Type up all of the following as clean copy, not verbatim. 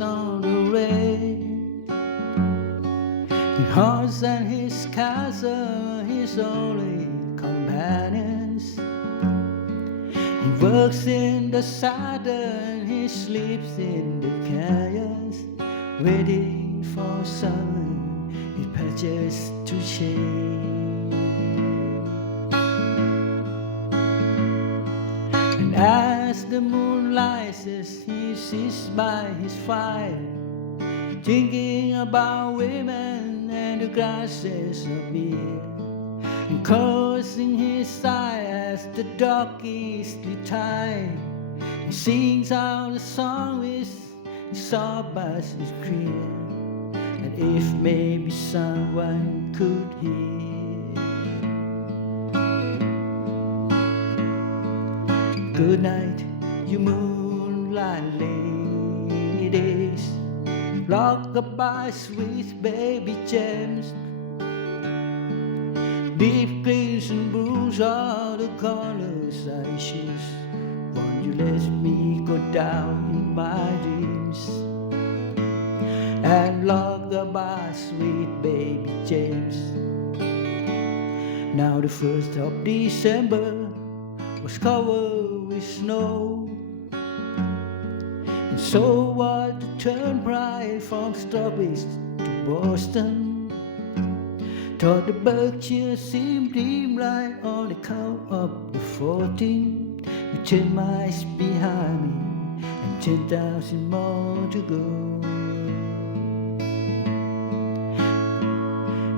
lies on the rain. His horse and his castle, his only companions. He works in the saddle, he sleeps in the canyons, waiting for someone his patches to change. And as the moon rises, he sits by his fire, thinking about women and the grasses of beer, and closing his eyes as the dog is retired. He sings out a song with his soft bass is clear, and if maybe someone could hear. Good night, you moonlight ladies, rock-a-bye, sweet baby James. Deep greens and blues are the colors I choose. Won't you let me go down in my dreams? And rock-a-bye, sweet baby James. Now the 1st of December was covered with snow, and so was the turnpike from Strawberries to Boston. Thought the Berkshire seemed dreamlike on account of the 14th. You 10 miles behind me and 10,000 more to go.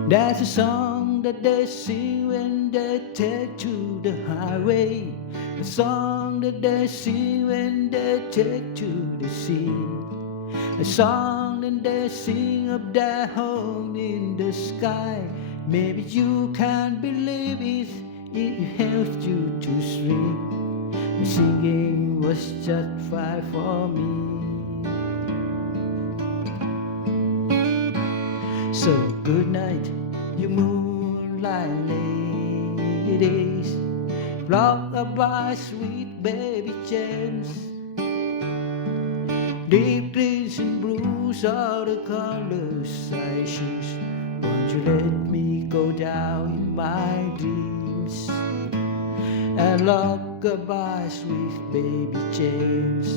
That's a song that they sing when they take to the highway, a song that they sing when they take to the sea, a song that they sing up their home in the sky. Maybe you can't believe it, it helps you to sleep. The singing was just fine for me. So good night, you moonlight ladies, rock-a-bye, sweet baby James. Deep greens and blues are the colors I choose. Won't you let me go down in my dreams? And rock-a-bye, sweet baby James.